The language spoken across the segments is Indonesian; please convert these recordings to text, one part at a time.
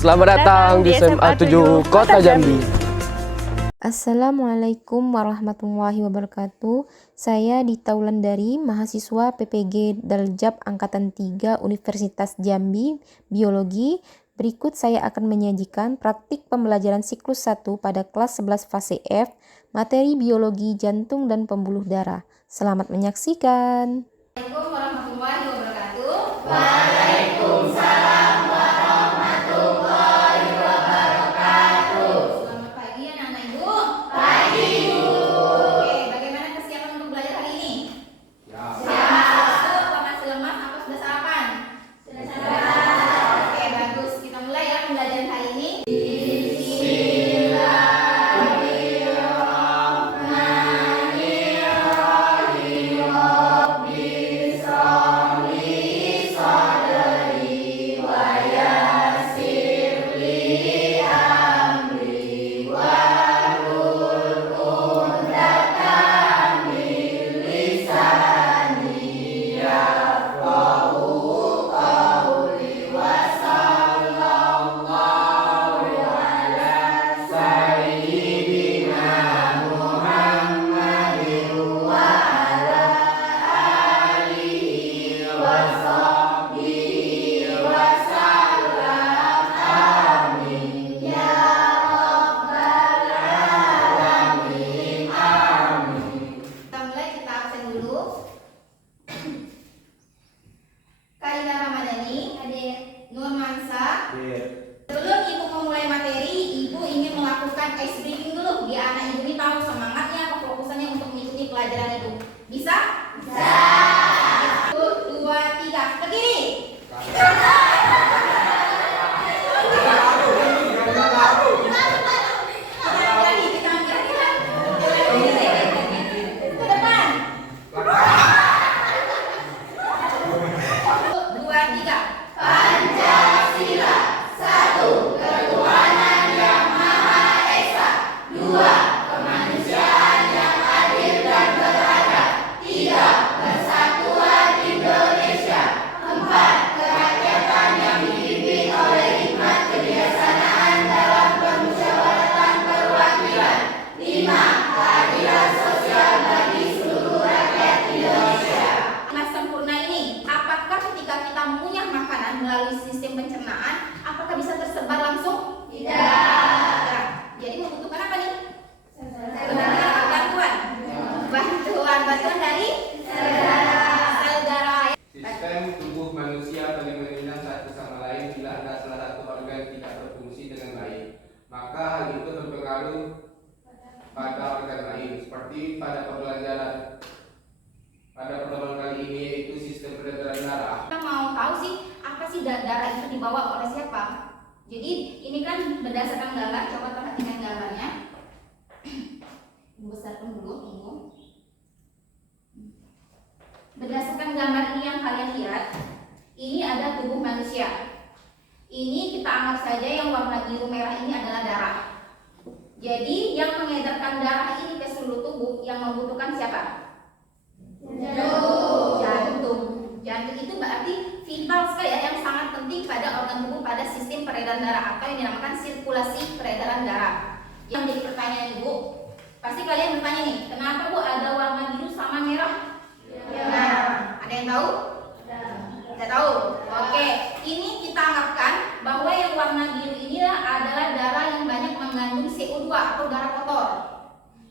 Selamat datang di SMA 7 Kota Jambi. Assalamualaikum warahmatullahi wabarakatuh. Saya Dita Wulandari, mahasiswa PPG Daljab Angkatan 3 Universitas Jambi, Biologi. Berikut saya akan menyajikan praktik pembelajaran siklus 1 pada kelas 11 fase F, materi biologi jantung dan pembuluh darah. Selamat menyaksikan. Assalamualaikum warahmatullahi wabarakatuh. Waalaikumsalam warahmatullahi wabarakatuh. Selamat pagi anak-anak ibu. Pagi, Ibu. Oke, bagaimana kesiapan untuk belajar hari ini? Siap. Masih lemas atau sudah sarapan? Sudah. Oke, bagus. Kita mulai ya pembelajaran hari ini. Sebelum ibu memulai materi, ibu ingin melakukan ice breaking dulu biar anak ibu ini tahu semangatnya, kefokusannya untuk mengikuti pelajaran itu. Bisa? Bisa. 1, 2, 3, ke kiri. Ke depan. 1, 2, 3. Pancasila, satu, ketuhanan yang Maha Esa. Dua, kemanusiaan yang adil dan beradab. Tiga, persatuan Indonesia. Empat, kerakyatan yang dipimpin oleh hikmat kebijaksanaan dalam permusyawaratan perwakilan. Lima, keadilan sosial bagi seluruh rakyat Indonesia. Mas sempurna ini, apakah ketika kita mengunyah makanan melalui sistem pencernaan, apakah bisa tersebar langsung? Tidak. Jadi membutuhkan apa nih? Sebenarnya bantuan. Bantuan dari sel darah. Sistem tubuh manusia saling mengenal satu sama lain. Bila ada salah satu organ tidak berfungsi dengan baik, maka hal itu berpengaruh pada organ lain. Seperti pada pembelajaran pada pertemuan kali ini, yaitu sistem peredaran darah. Kita mau tahu sih apa sih darah itu dibawa oleh siapa? Jadi ini kan berdasarkan gambar, coba perhatikan gambarnya. Besarkan dulu, tunggu. Berdasarkan gambar ini yang kalian lihat, ini ada tubuh manusia. Ini kita anggap saja yang warna biru merah ini adalah darah. Jadi yang mengedarkan darah ini ke seluruh tubuh yang membutuhkan siapa? Jantung. Jantung itu berarti vital sekali ya, yang sangat penting pada organ tubuh pada sistem peredaran darah atau yang dinamakan sirkulasi peredaran darah. Yang jadi pertanyaan ibu, pasti kalian bertanya nih, kenapa bu ada warna biru sama merah? Nah, ada yang tahu? Tidak tahu. Oke, ini kita anggapkan bahwa yang warna biru inilah adalah darah yang banyak mengandung CO2 atau darah kotor.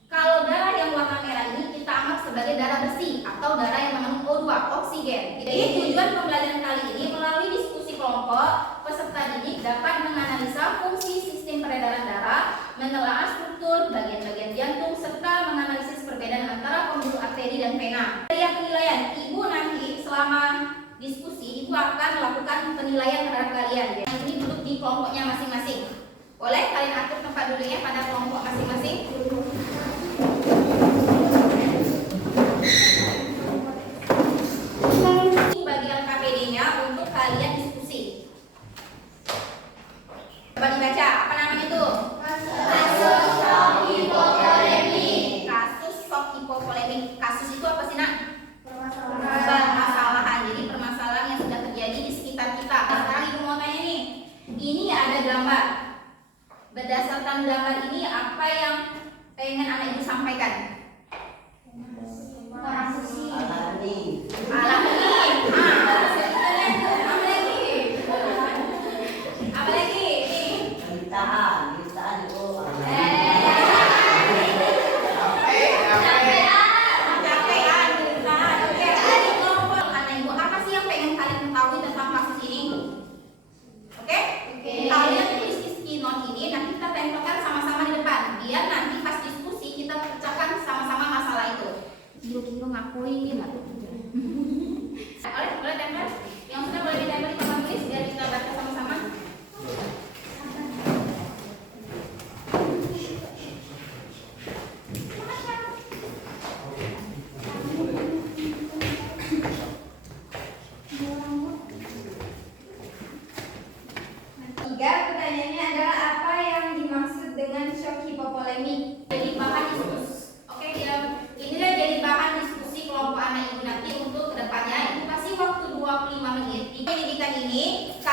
Kalau darah yang warna merah ini kita anggap sebagai darah bersih atau darah yang mengandung O2, oksigen. Jadi tujuan pembelajaran kali ini melalui diskusi kelompok, peserta didik dapat menganalisa fungsi sistem peredaran darah, menelaah struktur bagian-bagian jantung, serta menganalisis perbedaan antara pembuluh arteri dan vena. Dari penilaian, ibu nanti selama diskusi ibu akan melakukan penilaian terhadap kalian. Yang ini duduk di kelompoknya masing-masing. Boleh kalian atur tempat duduknya pada kelompok masing-masing. Ini bagian KPD-nya untuk kalian diskusi. Coba dibaca, apa namanya itu? Kasus shock hipovolemik. Kasus shock hipovolemik. Kasus itu apa sih nak? Permasalahan. Permasalahan. Jadi permasalahan yang sudah terjadi di sekitar kita. Nah, sekarang ibu mau tanya nih, ini ada gambar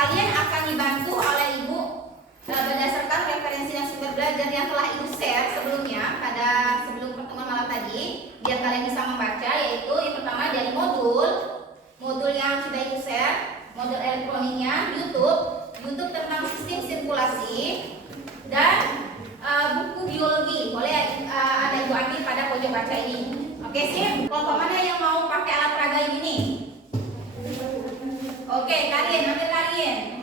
kalian akan dibantu oleh Ibu berdasarkan referensi dan sumber belajar yang telah Ibu share sebelumnya sebelum pertemuan malam tadi, biar kalian bisa membaca, yaitu yang pertama dari modul yang sudah Ibu share, modul elektroniknya, YouTube tentang sistem sirkulasi, dan buku biologi. Boleh ada Ibu ambil pada pojok baca ini. Oke sih, kelompok mana yang mau pakai alat peraga ini nih? Oke, kalian ambil kalian.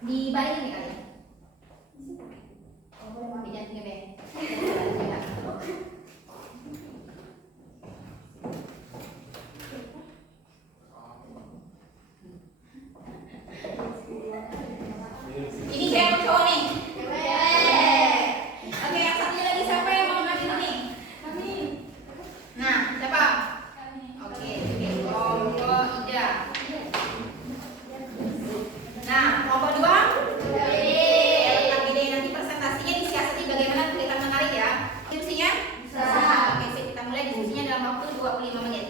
Dibalikin nih kalian. Oh, boleh mau ambil jangan gede. Ini cewek atau cowok nih? Oke, yang satunya lagi siapa yang mau ngasih nih? Kami. Nah, siapa? Oke, kelompok Ida. Nah, kelompok 2? Ide nanti presentasinya disiasati bagaimana kelihatan menarik ya. Diskusinya? Bisa. Oke, sip, kita mulai diskusinya dalam waktu 25 menit.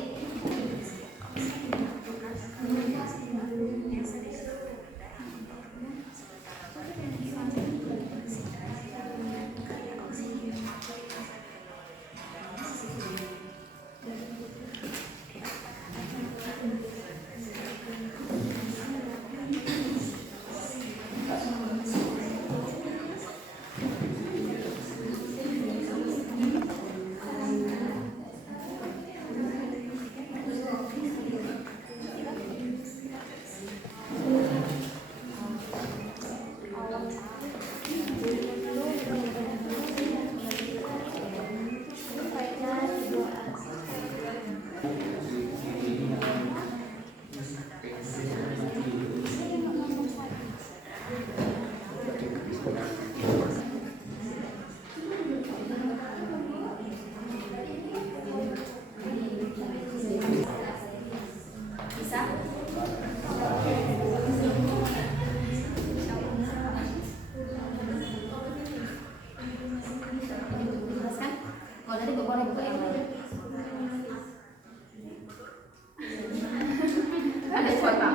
Ada suara.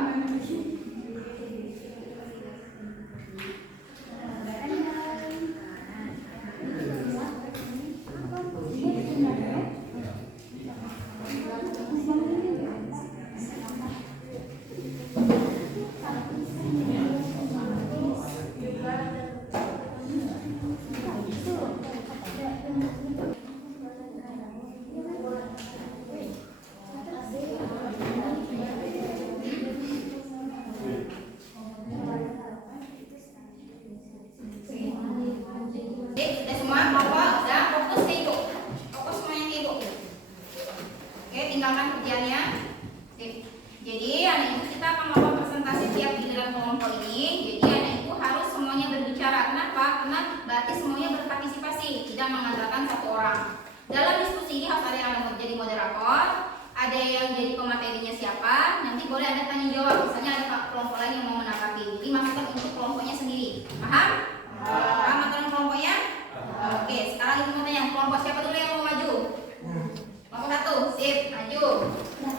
Tinggalkan kerjanya. Jadi anak ibu kita akan melakukan presentasi tiap giliran kelompok ini. Jadi anak ibu harus semuanya berbicara. Kenapa? Karena berarti semuanya berpartisipasi, tidak mengandalkan satu orang. Dalam diskusi ini harus ada yang menjadi moderator, ada yang jadi pematerinya siapa. Nanti boleh ada tanya jawab. Misalnya ada kelompok lain yang mau menanggapi. Jadi masukkan untuk kelompoknya sendiri. Paham? Paham aturan kelompoknya? Oke, sekarang ibu mau tanya kelompok siapa dulu yang mau maju? Kelompok 1, sip, maju.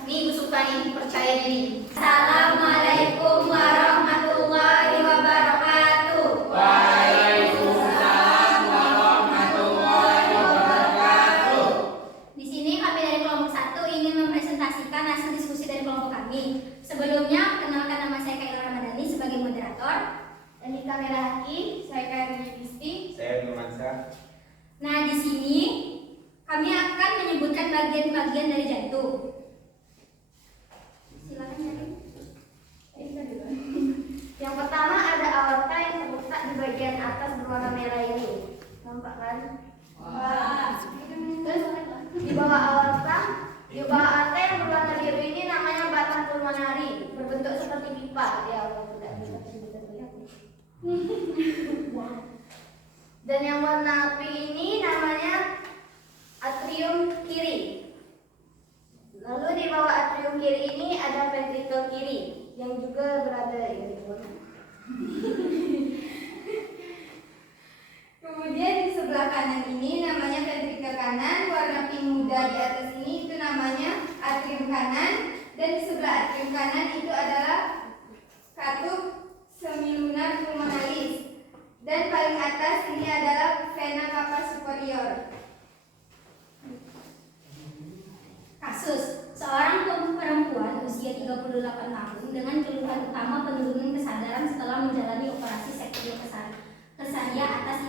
Nih ibu suka nih, percaya diri. Assalamualaikum warahmatullahi wabarakatuh. Waalaikumsalam warahmatullahi wabarakatuh. Di sini kami dari kelompok 1 ingin mempresentasikan hasil diskusi dari kelompok kami. Sebelumnya, kenalkan nama saya Kaila Ramadhani sebagai moderator. Dan di kamera Haki, saya Kairul Bisti. Saya Numansa. Nah, di sini kami akan menyebutkan bagian-bagian dari jantung. Silakan cari. Yang pertama ada aorta yang terletak di bagian atas berwarna merah ini. Nampak kan? Terus di bawah aorta yang berwarna biru ini namanya batang pulmonari, berbentuk seperti pipa. Ya Allah, tidak bisa terlihat. Dan yang warna pink ini namanya atrium kiri. Lalu di bawah atrium kiri ini ada ventrikel kiri yang juga berada di bawah. Kemudian di sebelah kanan ini namanya ventrikel kanan, warna pink muda di atas ini itu namanya atrium kanan, Dan di sebelah atrium kanan itu adalah katup semilunar pulmonalis. Dan paling atas ini adalah vena cava superior. Kasus seorang perempuan usia 38 tahun dengan keluhan utama penurunan kesadaran setelah menjalani operasi sektoiokesaria atas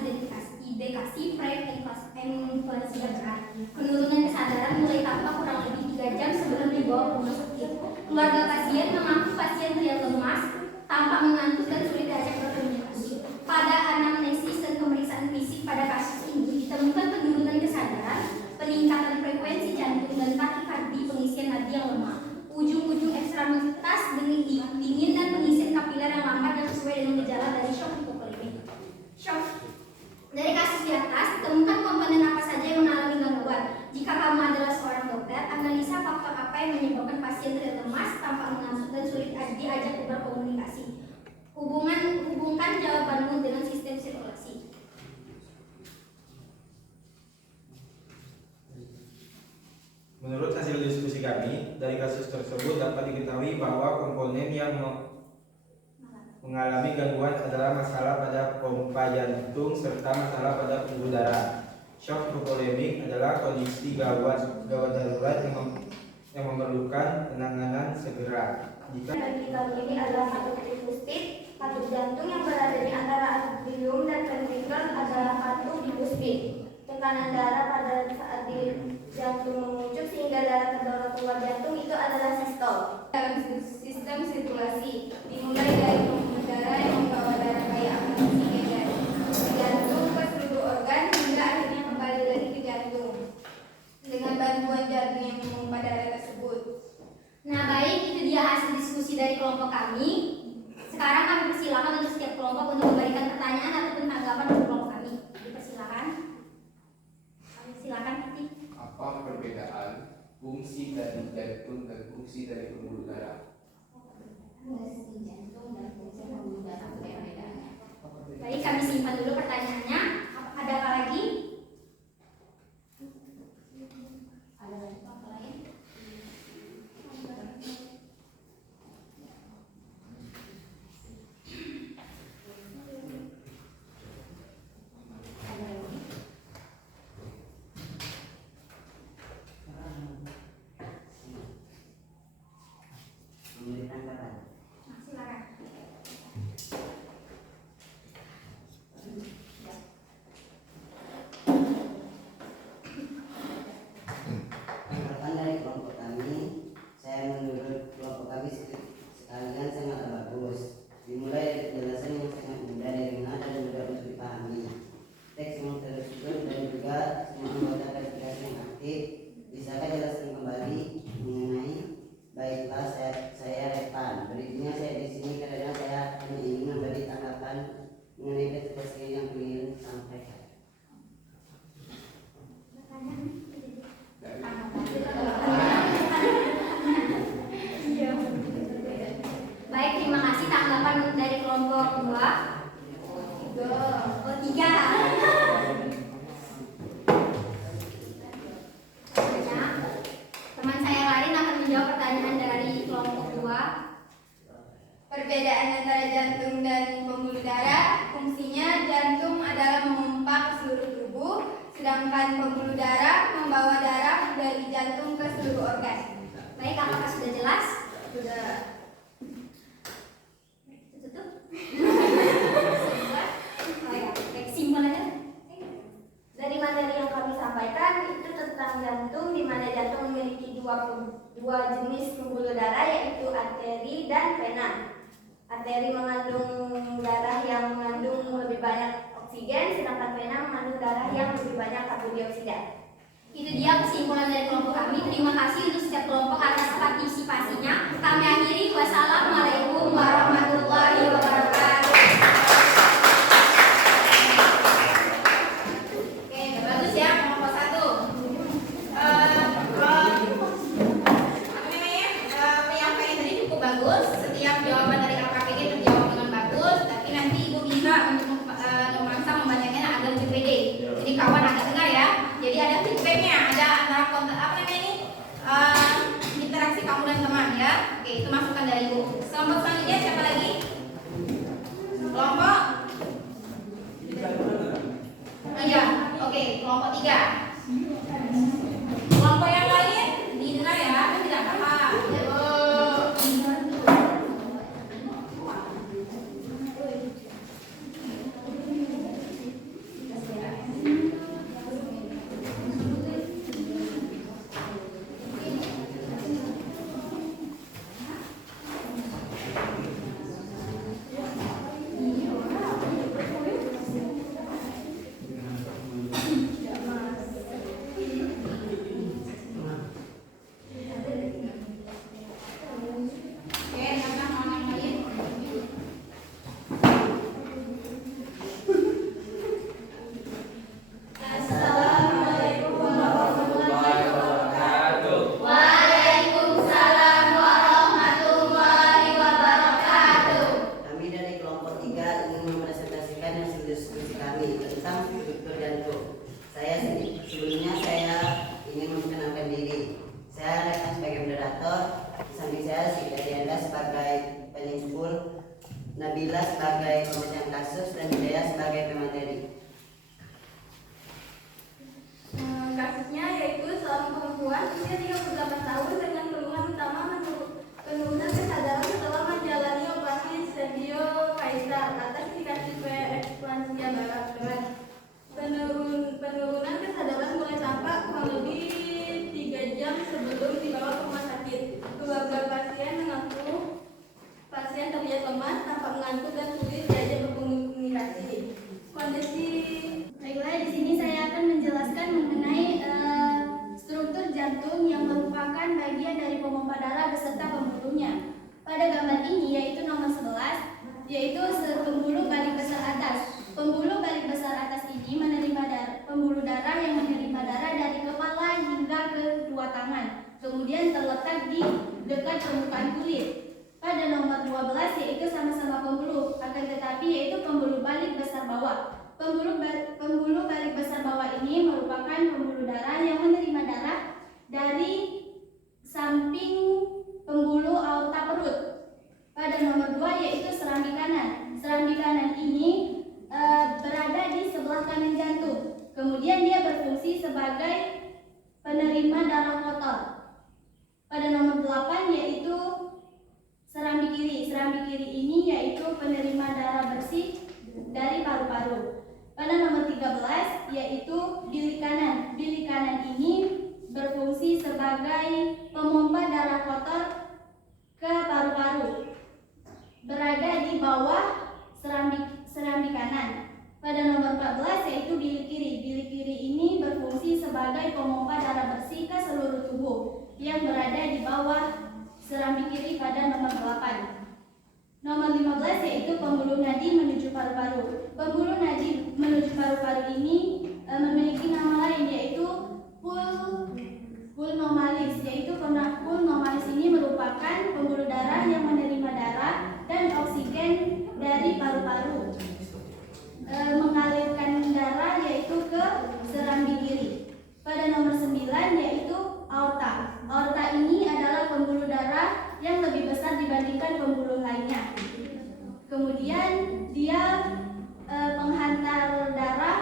indikasi pre-eclampsia berat. Penurunan kesadaran mulai tampak kurang lebih 3 jam sebelum dibawa ke rumah sakit. Keluarga pasien mengaku pasien terlihat lemas, tampak mengantuk dan sulit diajak berkomunikasi. Pada anamnesis dan pemeriksaan fisik pada kasus ini ditemukan penurunan kesadaran, peningkatan frekuensi jantung dan takikardi, pengisian nadi yang lemah, ujung-ujung ekstremitas dingin dan pengisian kapiler yang lambat yang sesuai dengan gejala dari shock hipovolemik. Shock. Dari kasus di atas, temukan komponen apa saja yang mengalami gangguan. Jika kamu adalah seorang dokter, analisa faktor apa yang menyebabkan pasien terlihat lemas, tampak mengantuk dan sulit diajak berkomunikasi. Hubungkan jawabanmu dengan sistem sirkulasi. Menurut hasil diskusi kami, dari kasus tersebut dapat diketahui bahwa komponen yang mengalami gangguan adalah masalah pada pompa jantung serta masalah pada pembuluh darah. Shock hipovolemik adalah kondisi gawat darurat yang memerlukan penanganan segera. Jika Ventrikel ini adalah katup tricuspid. Katup jantung yang berada di antara atrium dan ventrikel adalah katup bicuspid. Tekanan darah pada saat di jantung mengucur sehingga darah terdorong keluar jantung itu adalah sistol. Dalam sistem sirkulasi dimulai dari pembuluh darah yang membawa darah kayak oksigen dari jantung ke seluruh organ hingga akhirnya kembali lagi ke jantung dengan bantuan jantung yang memompa darah tersebut. Nah baik, itu dia hasil diskusi dari kelompok kami. Sekarang kami persilakan untuk setiap kelompok untuk memberikan pertanyaan ataupun tanggapan untuk kelompok kami. Dipersilakan. Kami silakan Titi. Apa perbedaan fungsi dari jantung dan fungsi dari pembuluh darah? Fungsi jantung dan fungsi pembuluh darah perbedaannya. Baik, kami simpan dulu pertanyaannya. Ada apa lagi? Ada lagi apa lain? Silakan. Harapan dari kelompok kami, menurut kelompok kami sekalian sangat bagus. Dimulai dari penjelasan yang sangat mudah didengar dan mudah untuk dipahami. Teks yang tersusun dan juga semua anggota verifikasi yang aktif. Bisakah jelaskan kembali mengenai? Baiklah, saya Repan. Berikutnya saya di sini karena saya hanya ingin memberi tanggapan mengenai verifikasi yang ingin sampaikan. Baik, terima kasih. Tanggapan dari kelompok 2. Oh, 3. Teman saya lain akan menjawab pertanyaan dari kelompok 2. Perbedaan antara jantung dan pembuluh darah, fungsinya jantung adalah memompa ke seluruh tubuh, sedangkan pembuluh darah membawa darah dari jantung ke seluruh organ. Baik, apakah sudah jelas? Sudah. Tutup. Oh ya, baik, simpel aja. Dari materi yang kami sampaikan itu tentang jantung, di mana jantung memiliki dua jenis pembuluh darah, yaitu arteri dan vena. Arteri mengandung darah yang mengandung lebih banyak oksigen, sedangkan vena mengandung darah yang lebih banyak karbon dioksida. Itu dia kesimpulan dari kelompok kami. Terima kasih untuk setiap kelompok atas partisipasinya. Kami akhiri. Wassalamualaikum warahmatullahi wabarakatuh. Oke, bagus ya kelompok 1. Penyampaian tadi cukup bagus. Setiap jawaban dari KPG terjawab dengan bagus. Tapi nanti ibu bisa untuk memangsang membanyaknya agar lebih pede. Jadi kawan agak dengar ya. Jadi ada feedbacknya, ada antara interaksi kamu dan teman ya. Oke, itu masukan dari Ibu. Kelompok selanjutnya siapa lagi? Kelompok? Oh iya, oke, kelompok 3. Kelompok yang lain didengar ya, kan tidak paham. Oke, tentang orang lain. Assalamualaikum warahmatullahi wabarakatuh. Waalaikumsalam warahmatullahi wabarakatuh. Kami dari kelompok 3 ingin mempresentasikan hasil diskusi kami tentang struktur jantung. Sebelumnya saya ingin memperkenalkan diri. Saya Rekan sebagai moderator, di samping saya si Dianda sebagai penyimpul, Nabila sebagai pemecahan kasus, dan Hidayah sebagai pemateri. Kasusnya yaitu seorang perempuan usia 38 tahun dengan keluhan utama penurunan kesadaran setelah menjalani operasi Sergio Kaisar atas indikasi preeklampsia berat. Penurunan kesadaran mulai tampak kurang lebih 3 jam sebelum dibawa ke rumah sakit. Keluarga pasien mengaku pasien terlihat lemah, tampak mengantuk dan sulit diajak berkomunikasi. Kondisi baiklah, di sini saya akan menjelaskan mengenai struktur jantung yang merupakan bagian dari pompa darah beserta pembuluhnya. Pada gambar ini yaitu nomor 11, yaitu pembuluh balik besar atas. Pembuluh balik besar atas ini menerima pembuluh darah yang menerima darah dari kepala hingga ke kedua tangan, kemudian terletak di dekat permukaan kulit. Pada nomor 12 yaitu sama-sama pembuluh, akan tetapi yaitu pembuluh balik besar bawah. Pembuluh balik besar bawah ini merupakan pembuluh darah yang menerima darah dari samping pembuluh aorta perut. Pada nomor 2 yaitu serambi kanan. Serambi kanan ini berada di sebelah kanan jantung. Kemudian dia berfungsi sebagai penerima darah kotor. Pada nomor 8 yaitu serambi kiri. Serambi kiri ini yaitu penerima darah bersih dari paru-paru. Pada nomor 13 yaitu bilik kanan. Bilik kanan ini berfungsi sebagai pemompa darah kotor ke paru-paru. Berada di bawah serambi kanan. Pada nomor 14 yaitu bilik kiri. Bilik kiri ini berfungsi sebagai pemompa darah bersih ke seluruh tubuh yang berada di bawah serambi kiri pada nomor 8. Nomor 15 yaitu pembuluh nadi menuju paru-paru. Pembuluh nadi menuju paru-paru ini memiliki nama lain yaitu pulmonalis. Pulmonalis ini merupakan pembuluh darah yang menerima darah dan oksigen dari paru-paru, mengalirkan darah yaitu ke serambi kiri. Pada nomor 9 yaitu aorta. Aorta ini adalah pembuluh darah yang lebih besar dibandingkan pembuluh lainnya. Kemudian dia penghantar darah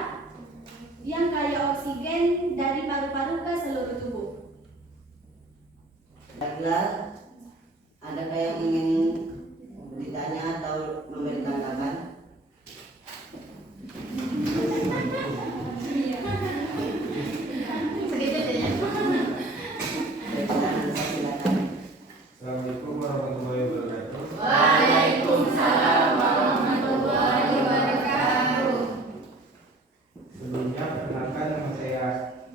yang kaya oksigen dari paru-paru ke seluruh tubuh. Baiklah, adakah yang ingin ditanya atau memberi tanggapan? Assalamualaikum warahmatullahi wabarakatuh. Waalaikumsalam warahmatullahi wabarakatuh. Sebelumnya perkenalkan, nama saya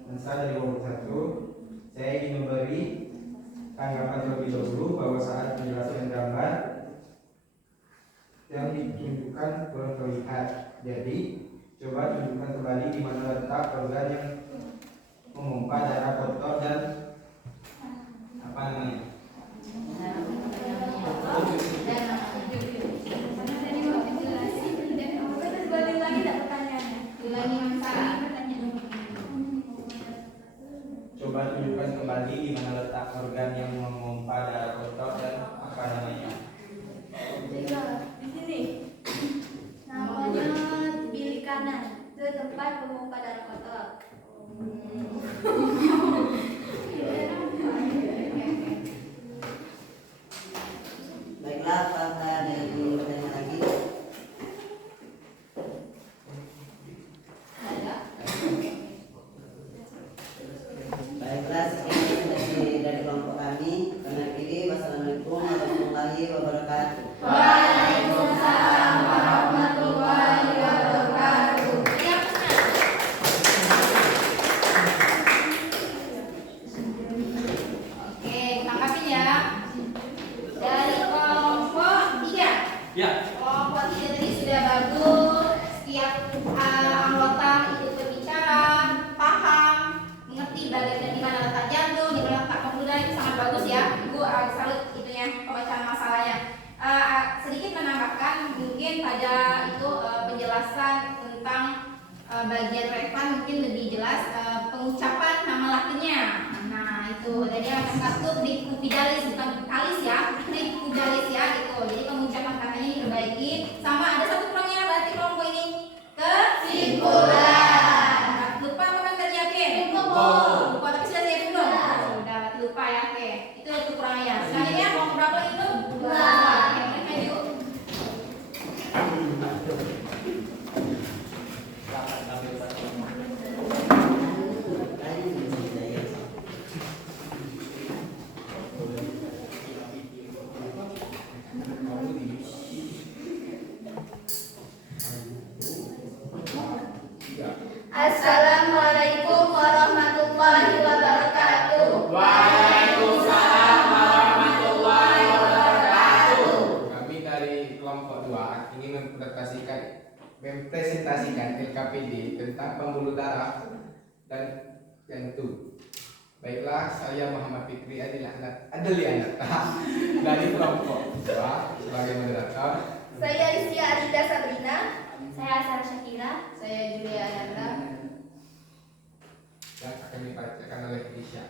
Ansa dari kelompok 1. Saya ingin memberi tanggapan terlebih dahulu bahwa saat menjelaskan gambar yang ditunjukkan kurang terlihat. Jadi coba tunjukkan kembali di mana letak organ yang memompa darah kotor dan apa namanya. Coba tunjukkan menunjukkan kembali di mana letak organ yang memompa darah kotor dan apa namanya. Di sini. Namanya bilik kanan. Itu tempat memompa darah kotor. Baiklah, apakah ada yang ingin bertanya lagi? Baiklah, sekian dari kelompok kami. Kami akhiri. Wassalamualaikum warahmatullahi wabarakatuh. Waalaikumsalam warahmatullahi wabarakatuh. Oke, tangkapin ya. Dari kelompok 3. Ya. Kelompok 3 tadi sudah bagus. Setiap anggota ikut berbicara, paham, mengerti bagian di mana letak jantung, di mana letak pembuluh darah, itu sangat bagus ya. Ibu salut itunya pembacaan masalahnya. Sedikit menambahkan mungkin pada itu penjelasan tentang bagian refan mungkin lebih jelas pengucapan nama latinnya. Nah itu tadi yang satu trikupidalis bukan kalis ya, trikupidalis ya gitu. Jadi pengucapan katanya ini diperbaiki. Sama ada satu kurangnya berarti kelompok ini kesimpulan. Lupa kapan kerjain? Lupa tapi sudah siapin belum? Sudah lupa ya. Oke itu kurangnya. Selanjutnya kelompok berapa itu? 2. Assalamualaikum warahmatullahi wabarakatuh. Waalaikumsalam warahmatullahi wabarakatuh. Kami dari kelompok 2 ingin mempresentasikan LKPD tentang pembuluh darah dan jantung. Baiklah, saya Muhammad Fikri Adlianata dari kelompok 2 sebagai moderator. Saya Rizia Arida Sabrina. Saya Asar Syakira. Saya Julia Ananda. Yang akan dibacakan oleh Isya.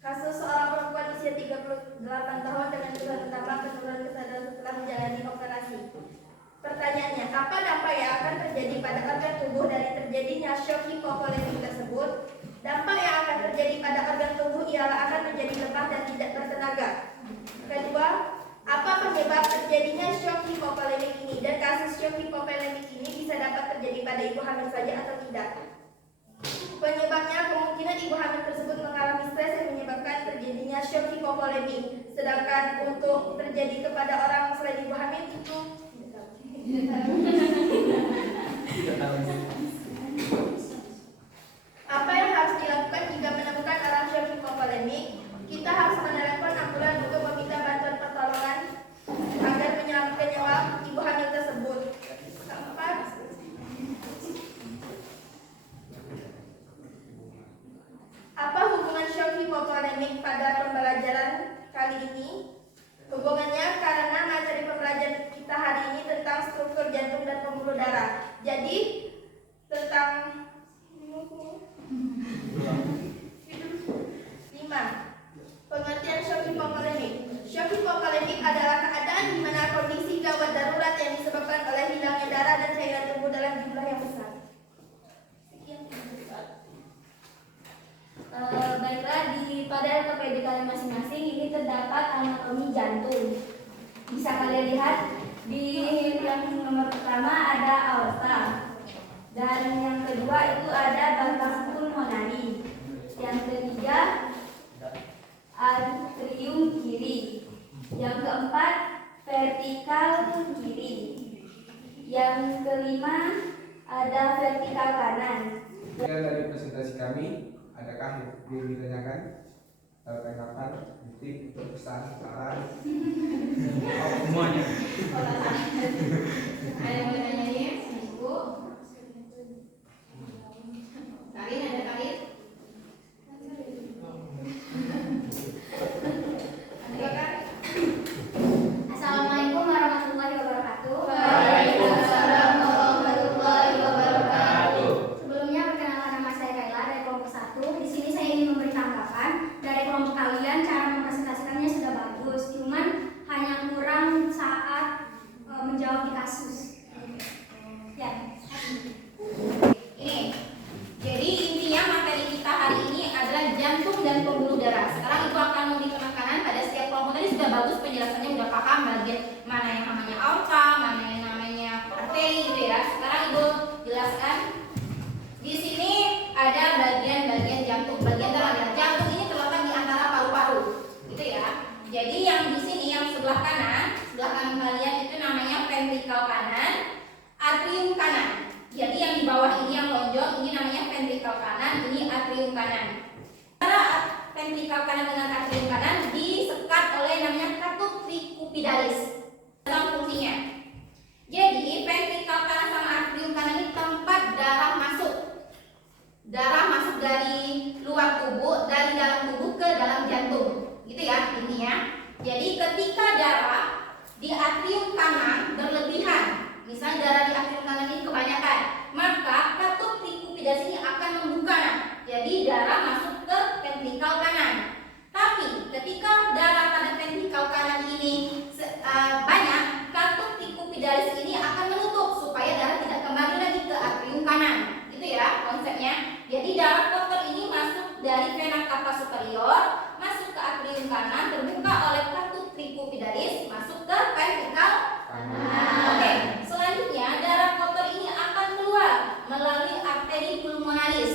Kasus seorang perempuan usia 38 tahun dengan keluhan utama penurunan kesadaran setelah menjalani operasi. Pertanyaannya, apa dampak yang akan terjadi pada organ tubuh dari terjadinya shock hipovolemik tersebut? Dampak yang akan terjadi pada organ tubuh ialah akan menjadi lemah dan tidak bertenaga. Kedua, apa penyebab terjadinya shock hipovolemik ini dan kasus shock hipovolemik ini bisa dapat terjadi pada ibu hamil saja atau tidak? Penyebabnya kemungkinan ibu hamil tersebut mengalami stres yang menyebabkan terjadinya shock hipovolemik. Sedangkan untuk terjadi kepada orang selain ibu hamil itu apa yang harus dilakukan jika menemukan orang shock hipovolemik? Kita harus menelepon ambulan untuk meminta bantuan pertolongan agar menyelamatkan nyawa ibu hamil tersebut. Keempat, apa hubungan shock hipovolemik pada pembelajaran kali ini? Hubungannya karena materi pembelajaran kita hari ini tentang struktur jantung dan pembuluh darah. Jadi tentang 5. Pengertian shock hipovolemik. Shock hipovolemik adalah keadaan di mana kondisi gawat darurat yang disebabkan oleh hilangnya darah dan cairan tubuh dalam jumlah yang besar. Sekian. Baiklah, pada LKPD kalian masing-masing ini terdapat anatomi jantung. Bisa kalian lihat di yang nomor pertama ada aorta, dan yang kedua itu ada batang pulmonari, yang ketiga atrium kiri, yang keempat vertikal kiri, yang kelima ada vertikal kanan. Sekian dari presentasi kami. Adakah yang ingin ditanyakan? Tanggapan, kritik, pesan, saran? Semuanya. Ada yang mau nanya Ibu? Karin, ada Karin? Assalamualaikum warahmatullahi wabarakatuh. Waalaikumsalam warahmatullahi wabarakatuh. Sebelumnya perkenalkan nama saya Kayla dari kelompok 1. Di sini saya ingin memberi tanggapan bagus penjelasannya, udah paham bagian mana yang namanya aorta, mana yang namanya arteri gitu ya. Sekarang Ibu jelaskan. Di sini ada bagian-bagian jantung, bagian dalam ya. Jantung ini terletak di antara paru-paru, gitu ya. Jadi yang di sini yang sebelah kanan kalian itu namanya ventrikel kanan, atrium kanan. Jadi yang di bawah ini yang lonjong ini namanya ventrikel kanan, ini atrium kanan. Antara ventrikel kanan dengan atrium kanan disekat oleh namanya katup tricupidalis. Dalam fungsinya. Jadi ventrikel kanan sama atrium kanan ini tempat darah masuk. Darah masuk dari luar tubuh, dari dalam tubuh ke dalam jantung. Gitu ya intinya. Jadi ketika darah di atrium kanan berlebihan, misalnya darah di atrium kanan ini kebanyakan, maka katup tricupidalis ini akan membuka. Jadi darah masuk ke ventrikel kanan. Tapi ketika darah pada ventrikel kanan ini banyak, katup tricupidalis ini akan menutup supaya darah tidak kembali lagi ke atrium kanan. Gitu ya konsepnya. Jadi darah kotor ini masuk dari vena cava superior, masuk ke atrium kanan, terbuka oleh katup tricupidalis, masuk ke ventrikel kanan. Oke, selanjutnya darah kotor ini akan keluar melalui arteri pulmonalis.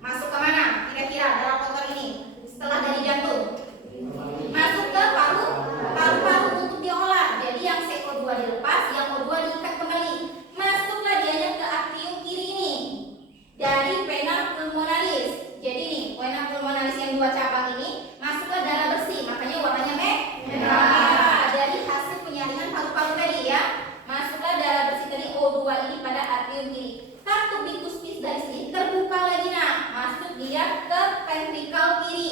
Masuk ke mana? Kira-kira darah kotor ini setelah dari jantung masuk ke paru-paru untuk diolah. Jadi yang CO2 dilepas, yang O2 diikat kembali. Masuklah dianya ke atrium kiri ini dari vena pulmonalis. Jadi nih vena pulmonalis yang 2 cabang ini masuklah darah bersih, makanya warnanya merah. Dari hasil penyaringan paru-paru tadi ya, masuklah darah bersih tadi O2 ini pada atrium kiri. Katup tricupidalis ini terbuka lagi masuk dia ke ventrikel kiri.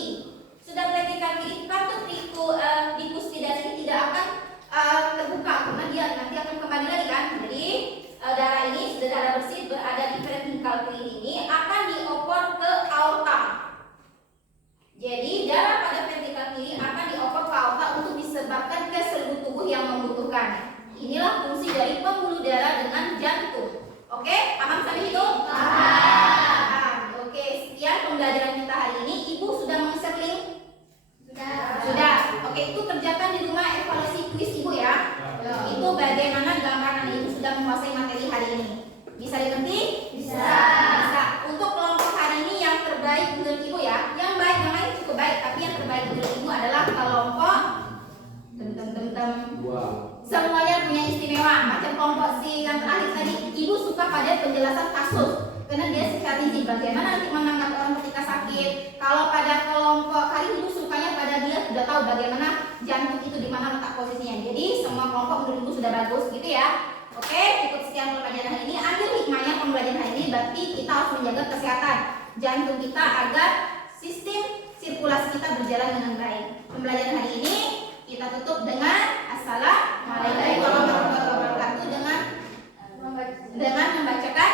Sudah ventrikel kiri, katup tricupidalis ini tidak akan terbuka karena dia nanti akan kembali lagi kan. Jadi darah ini sudah darah bersih berada di ventrikel kiri ini akan dioper ke aorta. Jadi darah pada ventrikel kiri akan dioper ke aorta untuk disebarkan ke seluruh tubuh yang membutuhkan. Inilah fungsi dari pembuluh darah dengan jantung. Oke, paham sampai itu? Paham. Oke, sekian pembelajaran kita hari ini. Ibu sudah meng-share link? Sudah. Oke, itu kerjakan di rumah evaluasi kuis Ibu ya. Itu bagaimana gambaran Ibu sudah menguasai materi hari ini. Bisa dimengerti? Bisa. Untuk kelompok hari ini yang terbaik menurut Ibu ya. Yang baik namanya cukup baik, tapi yang terbaik menurut Ibu adalah kelompok semuanya punya istimewa. Macam kelompok C yang terakhir tadi, Ibu suka pada penjelasan kasus karena dia strategi bagaimana nanti menangkap orang ketika sakit. Kalau pada kelompok kali Ibu sukanya pada dia sudah tahu bagaimana jantung itu di mana letak posisinya. Jadi semua kelompok menurut Ibu sudah bagus gitu ya. Oke, cukup sekian pembelajaran hari ini. Ambil hikmahnya pembelajaran hari ini, berarti kita harus menjaga kesehatan jantung kita agar sistem sirkulasi kita berjalan dengan baik. Pembelajaran hari ini kita tutup dengan assalamualaikum warahmatullahi wabarakatuh dengan membacakan